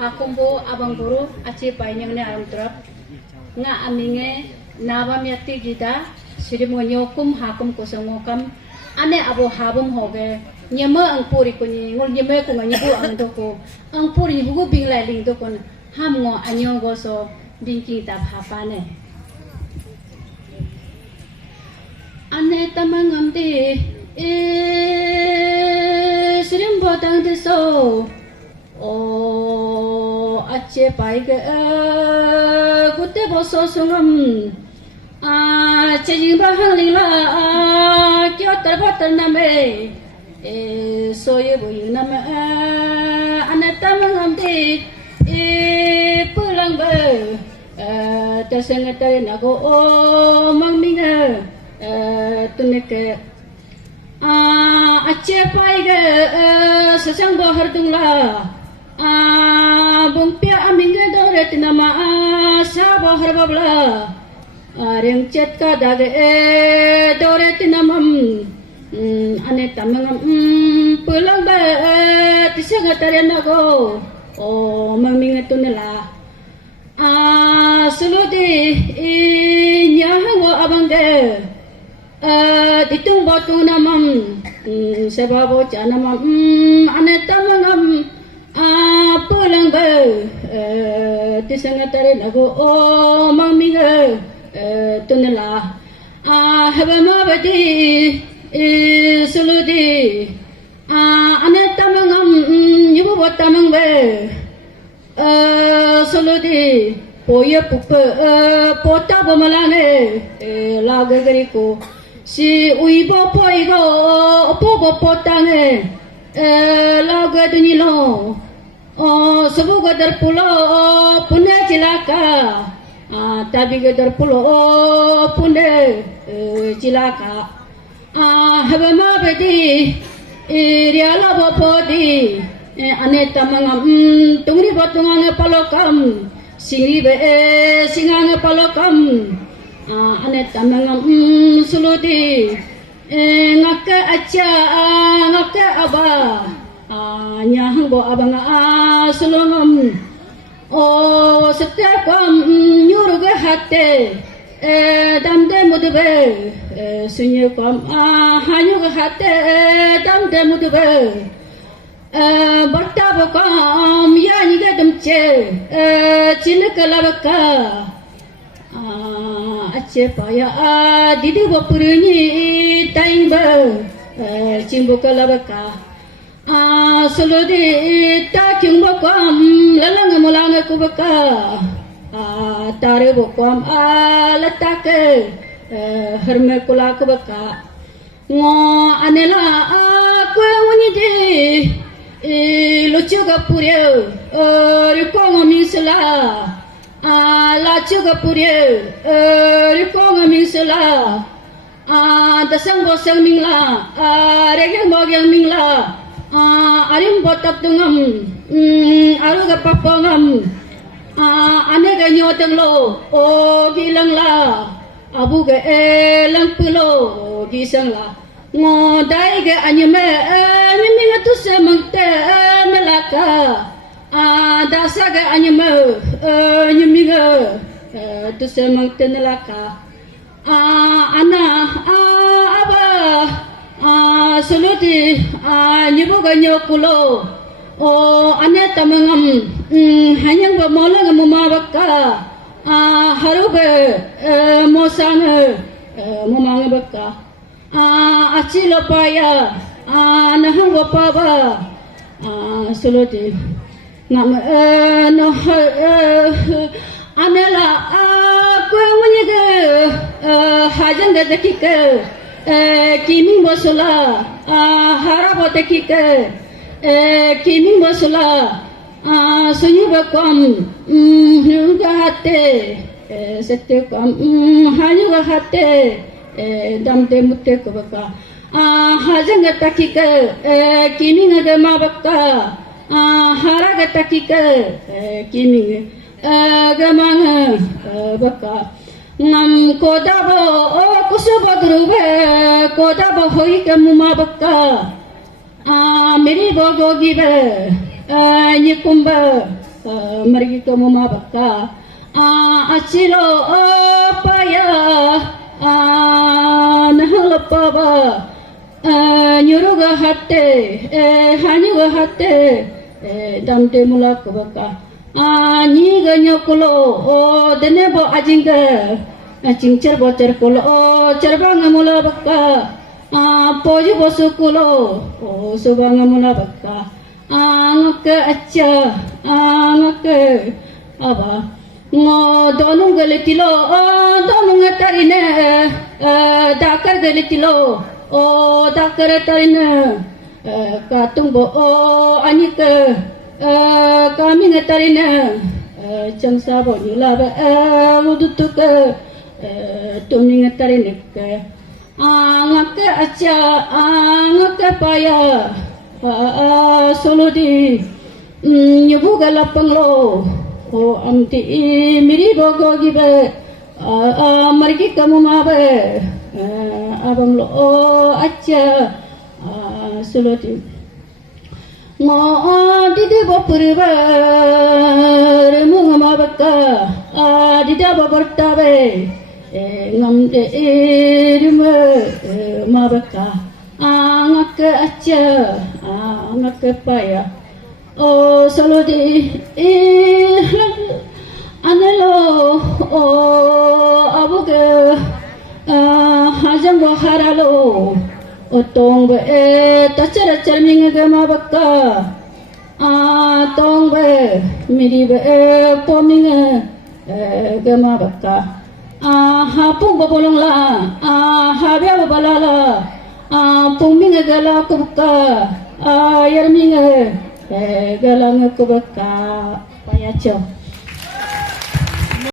hakumbo abang buru aci painang ne aram trap nga aminge nabam yati gida sirimonyo kum hakum kosongokam ane abo habum hoge nyema ang puri kuni ngul nyema ko ngani bu ang doko ang puri bugu binglai ling doko ham ngo anyo goso dingki tab hapane ane tamangam de sirim bodang de so o ache pai ge kutte boso sungam chejing bahang lila kyo tarbatar name soye boyu name anatamangam de pulang be tersengatare nago o mangminga tuneke ache pai ge sesang bahar dungla bumpia aminge dore tinama sa bahar babla reng chet ka dage dore tinamam ane tamangam pulang ba tisangatare nago o mangminga tunela suludi nyahango abangge ditung batu namam sebabo janamam ane tamangam pulang ba tisangatare nago o mangminga tunela habama badi suludi ane tamangam yubo botamang ba suludi poya pupa pota bomalane lagagari ko si uibo poigo pobo potane lagadunilo sebuga darpulo pune cilaka tabi darpulo pune cilaka habama bedi riala bopodi ane tamangam tungri botungang palokam singri be singang palokam ane tamangam suludi ngaka acha ngaka aba nyahang bo abang sulungam o setekam nyuruge hatte damde mudbe sunye kam hanyuge hatte damde mudbe batta bokam yani ga dumche chilkala baka ache paya didi bopurni taimba chimbukala baka suludi ta kyumbokam lalang mulang ku baka tare bokom latake herme kula ku baka ngo anela aku wani de lucu gapuryo rikong misla lacu gapuryo rikong misla dasang bosang mingla regeng bogyang mingla arim botap tungam aru gapapangam ane ganyo tenglo o gilang la abu ge lang pulo gisang la ngodai ge anyame anyame tu semangte melaka dasa ge anyame anyame ge tu semangte melaka ana aba suluti nyibu ganyo kulo o ane tamangam hanyang ba molang mumabaka harube mosang mumang baka acilo paya nahang wapaba suludi ngam no anela aku menyiga hajan de dakika kimi bosula harabo dakika kimi bosula sunyi bakom hate sette kam hanyu hate damde mutte ko baka hajang takika kimi ngama baka haraga takika kimi gamang baka ngam kodabo kusubadrube kodabo hoi kamuma baka meri bogogi be nyikumba Margi kamu mabaka acilo paya nahalapa ba nyuruga hatte hanyuga hatte damte mulak baka ni ganyo kulo dene bo ajinga cingcer bocer kulo cerbang mula baka poju bosu kulo subang mula baka ngake acha ngake aba ngo donung galetilo donung tarine dakar galetilo dakar tarine katung bo anike kami ngatarine jangsa bo nyula ba udutuk tumni ngatarine ke ngake acha ngake paya solo di nyubu galapang lo amti miri bogo gibe margi kamu mabe abang lo acha solo di ngo didi bopurba remung mabaka dida boportabe ngamde irme mabaka ngake acha ngake paya solo di anelo abuge hajang haralo tong be tacara charming gama bakka tong be miri be poming gama bakka hapung babolong la habya babalala puming gala kubka yarming galang kubka payacho